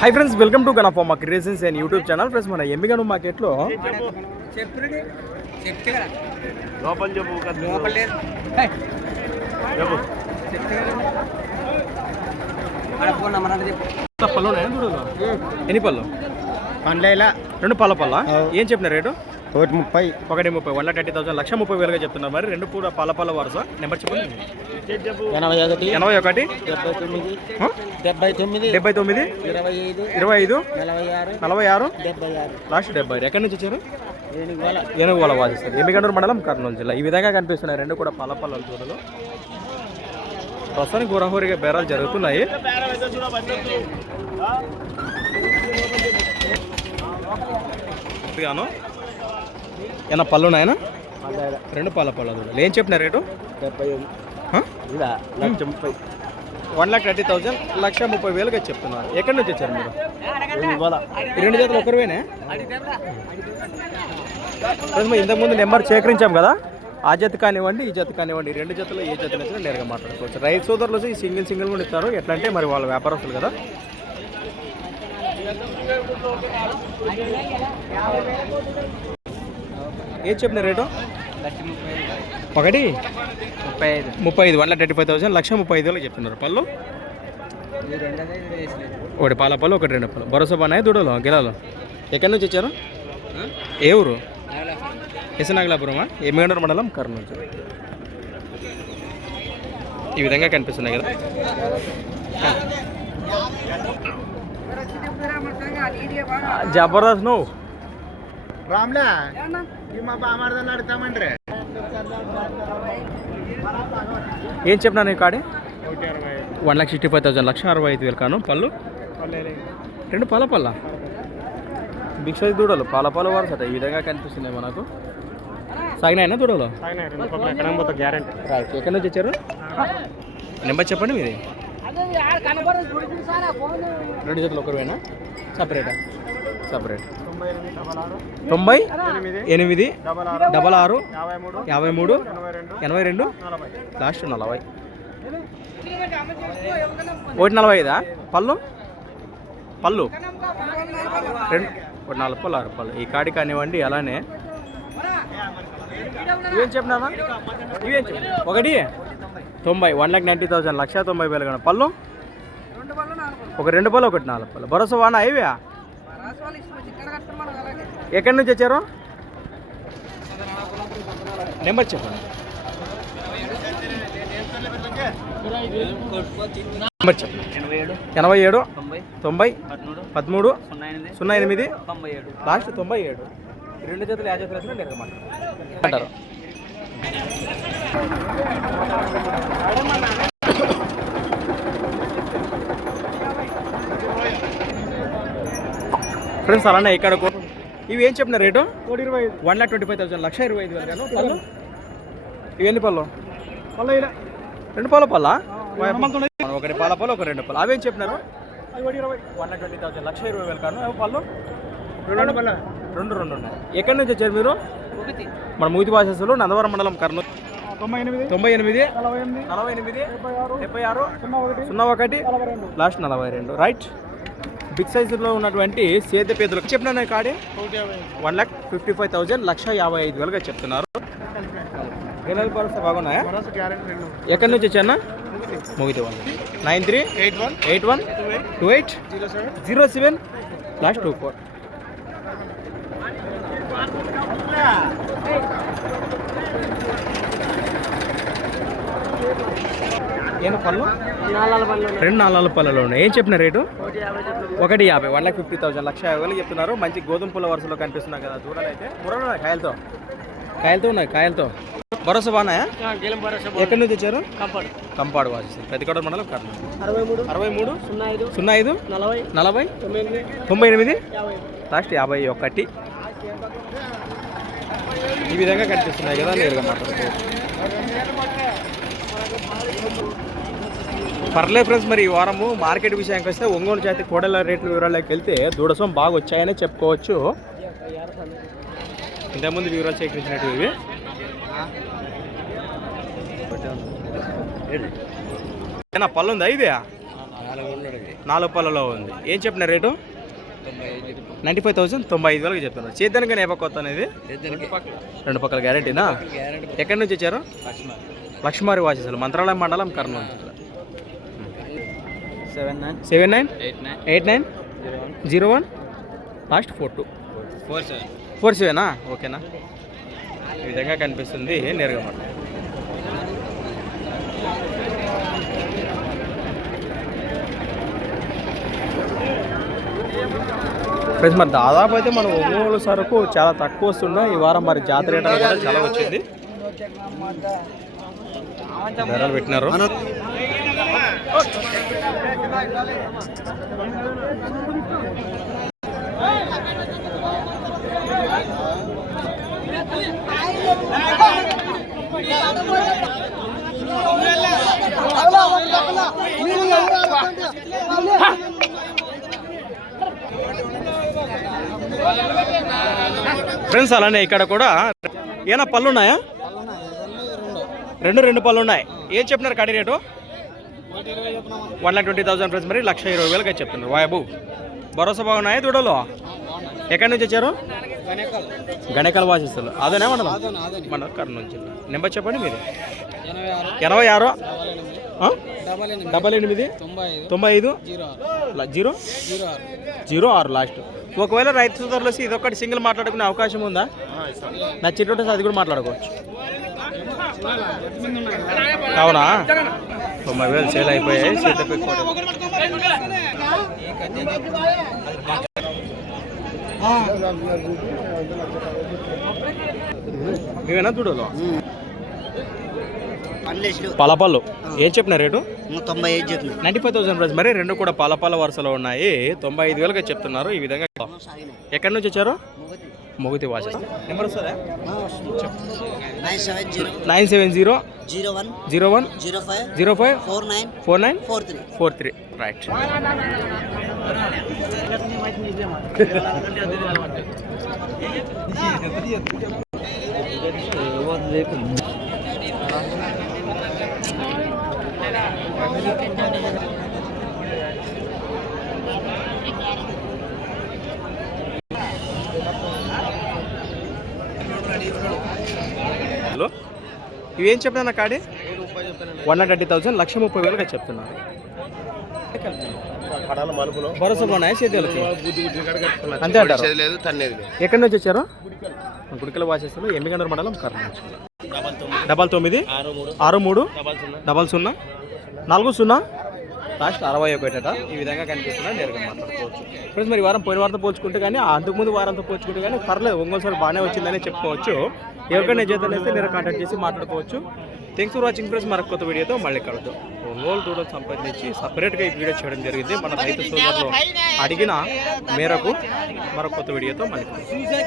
Hi friends welcome to Ganapamma creations and YouTube channel friends మన ఎంబిగను మార్కెట్లో పళ్ళు ఎన్ని పళ్ళు? పండ్లేలా రెండు పళ్ళ పళ్ళ. ఏం చెప్పిన రేటు? ఒకటి ముప్పై. ఒకటి ముప్పై వన్ థర్టీ థౌసండ్ లక్ష ముప్పై వేలుగా చెప్తున్నారు మరి. రెండు కూడా పళ్ళ పళ్ళ వరుస నెంబర్ చెప్పండి. ఎనభై ఒకటి ఎనభై ఒకటి. డెబ్బై తొమ్మిది? డెబ్బై తొమ్మిది డెబ్బై తొమ్మిది ఇరవై ఐదు ఇరవై ఐదు నలభై ఆరు నలభై ఆరు. డెబ్బై ఆరు. లాస్ట్ డెబ్బై ఐదు ఎక్కడి నుంచి వచ్చారు? ఏనుగు వల ఏనుగు వాళ్ళ వాదిస్తారు ఎమ్మిగండూరు మండలం కర్నూలు జిల్లా. ఈ విధంగా కనిపిస్తున్నాయి రెండు కూడా పళ్ళ పళ్ళ చూడలు ప్రస్తుతానికి గురహోరిగా బేరాలు జరుగుతున్నాయి. గాను ఏమన్నా పళ్ళు ఉన్నాయనా? రెండు పళ్ళ పళ్ళ చూడాలి ఏం చెప్పిన రేటు? డెబ్బై ముప్పై. వన్ లాక్ థర్టీ థౌసండ్ లక్ష ముప్పై వేలుగా చెప్తున్నారు. ఎక్కడి నుంచి వచ్చారు మీరు? రెండు జతలు ఒకరివేనే? ఇంతకుముందు నెంబర్ సేకరించాం కదా? ఆ జత కానివ్వండి ఈ జత కానివ్వండి రెండు జతలు ఏ జత నచ్చినా నేరుగా మాట్లాడుకోవచ్చు. రైతు సోదరులు వచ్చి ఈ సింగిల్ సింగిల్ కూడా ఇస్తారు. ఎట్లా అంటే మరి వాళ్ళ వ్యాపారస్తులు కదా? ఏం చెప్పిన రేటు? ఒకటి? ముప్పై ఐదు. ముప్పై ఐదు one lakh thirty five thousand లక్ష ముప్పై ఐదు వేలకు చెప్తున్నారు. పళ్ళు? ఒకటి పాల పళ్ళు ఒకటి రెండు పళ్ళు. భరోసా బాగున్నాయి దూడలు గిలాలు? ఎక్కడి నుంచి వచ్చారు? ఏ ఊరు? ఎసనాగలాపురమా ఎమ్మిగండూరు మండలం? కర్నూలు. ఈ విధంగా కనిపిస్తున్నాయి కదా. జబర్దస్త్ నువ్వు? రామ్లా? ఏం చెప్పినా నీ కాడే one lakh sixty five thousand లక్ష అరవై ఐదు వేలు కాను పళ్ళు? రెండు పాల పళ్ళ? బిగ్ సైజ్ దూడలు పాల పాల వరుసట ఈ విధంగా కనిపిస్తున్నాయి మనకు. సాగినాయినా దూడలు? ఎక్కడ నుంచి వచ్చారు? నెంబర్ చెప్పండి మీది. రెండు జతలు ఒకరువేనా? సపరేటా? సపరేట్. తొంభై ఎనిమిది డబల్ ఆరు యాభై మూడు ఎనభై రెండు లాస్ట్ నలభై. ఒకటి నలభై ఐదా? పళ్ళు? పళ్ళు. రెండు ఒకటి నాలుగు పళ్ళు ఆరు పళ్ళు. ఈ కాడి కానివ్వండి అలానే. ఇవేం ఇవేం చెప్పి. ఒకటి? తొంభై. వన్ లాక్ నైంటీ థౌసండ్ లక్ష తొంభై వేలు కానీ పళ్ళు? ఒక రెండు పళ్ళు ఒకటి నాలుగు పళ్ళు. భరోసా వాన ఇవే ఎక్కడి నుంచి వచ్చారు? నెంబర్ చెప్పండి. నెంబర్ చెప్పండి. ఎనభై ఏడు తొంభై పదమూడు సున్నా ఎనిమిది సున్నా ఎనిమిది తొంభై ఏడు. లాస్ట్ తొంభై ఏడు. రెండు జతలు యా జతలు వచ్చినా నేను మాట అంటారు. ఫ్రెండ్స్ అలానే ఇక్కడ కూ- ఇవి ఏం చెప్పిన రేటు? ఒకటి ఇరవై ఐదు. One lakh twenty five thousand లక్ష ఇరవై ఐదు వేలు. పళ్ళు? ఇవి ఎన్ని పళ్ళు? ఇలా. రెండు పాల పళ్ళ? ఒకటి పాల పళ్ళు ఒక రెండు పళ్ళు. అవేం చెప్పినారు? వన్ లాక్ ట్వంటీ థౌసండ్ లక్ష ఇరవై వేలు కాను. పళ్ళు? రెండు పళ్ళ? రెండు రెండు ఉన్నాయి. ఎక్కడి నుంచి వచ్చారు మీరు? మన మూతి భాషలో నందవరం మండలం కర్నూలు. తొంభై ఎనిమిది. తొంభై ఎనిమిది. నలభై ఎనిమిది. నలభై ఎనిమిది. డెబ్బై ఆరు. సున్నా ఒకటి. లాస్ట్ నలభై రెండు. రైట్. బిగ్ సైజులో ఉన్నటువంటి సేద్య పేదలకు చెప్పిన కాడి? One lakh fifty five thousand లక్ష యాభై ఐదు వేలుగా చెప్తున్నారు. గెలల బాగున్నాయా? ఎక్కడి నుంచి వచ్చానా? ముగితే one nine three eight one. Eight one two eight zero seven. Zero seven last two four. ఏం పళ్ళు? రెండు నాలుగు పళ్ళలో ఉన్నాయి. ఏం చెప్పిన రేటు? ఒకటి యాభై. One lakh fifty thousand. లక్ష యాభై వేలు చెప్తున్నారు. మంచి గోధుమ పూల వరుసలో కనిపిస్తున్నాయి కదా దూడలు ఉన్నాయి కాయలతో? కాయలతో ఉన్నాయి కాయలతో. భరోసా బాగున్నాయా? భరోసా ఎక్కడి నుంచి వచ్చారు కంపడు. వాసి. ప్రతికోట మండలం కర్నూలు. అరవై మూడు అరవై మూడు సున్నా ఐదు. సున్నా ఐదు? నలభై. తొంభై ఎనిమిది? లాస్ట్ యాభై ఒకటి. ఈ విధంగా కనిపిస్తున్నాయి కదా నేరుగా మాట్లాడుకోవచ్చు పర్లేదు ఫ్రెండ్స్ మరి ఈ వారము మార్కెట్ విషయానికి వస్తే ఒంగోలు జాతి కోడల రేట్ల వివరాల్లోకి వెళ్తే దూడసం బాగా వచ్చాయనే చెప్పుకోవచ్చు. ఇంతకుముందు వివరాలు సేకరించినట్టు ఇవి. ఏనా పళ్ళు ఉందా ఇదే? నాలుగు పళ్ళలో ఉంది. ఏం చెప్పిన రేటు? నైంటీ ఫైవ్ థౌసండ్ తొంభై ఐదు వేలకు చెప్తున్నారు చేద్దానికి ఏ కొత్త అనేది? రెండు పక్కల గ్యారంటీనా? ఎక్కడి నుంచి వచ్చారు? లక్ష్మారి వాచేసారు మంత్రాలయం మండలం కర్నూలు. జిల్లా seven nine. Seven nine? Eight nine. Eight nine? Zero one. Zero one? Last four two. Four seven. Four సెవెనా ఓకేనా? ఈ విధంగా కనిపిస్తుంది నేరుగా మాట ఫ్రెండ్స్ మరి దాదాపు అయితే మన ఒంగోలు సరుకు చాలా తక్కువ వస్తుండే ఈ వారం మరి జాతర కూడా చాలా వచ్చింది. ధరలు పెట్టినారు. ఫ్రెండ్స్ అలానే ఇక్కడ కూడా. ఏనా పళ్ళు ఉన్నాయా? రెండు రెండు పళ్ళు ఉన్నాయి. ఏం చెప్పినారు కడి rate? One lakh twenty thousand friends మరి లక్ష ఇరవై వేలకి చెప్తున్నారు. వాయబు. భరోసా బాగున్నాయా దూడలు? ఎక్కడి నుంచి వచ్చారు? గణేకల్ వాసిస్తులు అదేనా మన మన జిల్లా. నెంబర్ చెప్పండి మీరు. ఎనభై ఆరు? డబల్ ఎనిమిది. తొంభై ఐదు. Zero zero? ఆరు. లాస్ట్. ఒకవేళ రైతు సోదరులు వచ్చి ఇదొక్కటి సింగిల్ మాట్లాడుకునే అవకాశం ఉందా? నచ్చేటట్టు అది కూడా మాట్లాడుకోవచ్చు. అవునా? తొంభై వేలు సేల్ అయిపోయాయి. ఇవేనా చూడదు పలపళ్ళు. ఏం చెప్పిన రేటు? తొంభై ఐదు చెప్పిన. Ninety five thousand price. మరి రెండు కూడా పాలపాల వరుసలో ఉన్నాయి. తొంభై ఐదు వేలుగా చెప్తున్నారు. ఈ విధంగా ఎక్కడి నుంచి వచ్చారు? మొగతి వాచ నెంబర్ వస్తుందా? Nine seven zero. Nine seven zero. Zero one. Zero one. Zero five. Zero five. Four nine. Four nine. Four three. Four three. Right. Hello. ఇవేం చెప్పినా కాడి? వన్ లాక్ థర్టీ థౌసండ్ లక్ష ముప్పై వేలుగా చెప్తున్నారు పడాల మలుపులో. భరోసా బాగున్నాయి చేతులకి? బుద్ధి బుద్ధి కడ కట్టుకున్నా. అంతే అంటారు. ఎక్కడి నుంచి వచ్చారు? గుడికల వాసేస్తారు ఎమ్మిగండ్ర మండలం కర్నూలు. డబల్ తొమ్మిది. ఆరు మూడు. డబల్ సున్నా. నాలుగు సున్నా? లాస్ట్ అరవై ఒకటట ఈ విధంగా కనిపిస్తున్నా నేరుగా మాట్లాడుకోవచ్చు. ఫ్రెండ్స్ మరి వారం పోయిన వారంతో పోల్చుకుంటే కానీ అంతకుముందు వారంతో పోల్చుకుంటే కానీ పర్లేదు ఒంగోలు సార్ బాగానే వచ్చిందని చెప్పుకోవచ్చు. ఎవరికైనా చేతనేస్తే నేను కాంటాక్ట్ చేసి మాట్లాడుకోవచ్చు. థ్యాంక్స్ ఫర్ వాచింగ్ ఫ్రెండ్స్ మరొక కొత్త వీడియోతో మళ్ళీ కలుద్దాం. ఒంగోలు దూడకు సంబంధించి సపరేట్గా ఈ వీడియో చేయడం జరిగింది. మన రైతు సోదరులు అడిగిన మేరకు మరొక కొత్త వీడియోతో మళ్ళీ కలుద్దాం.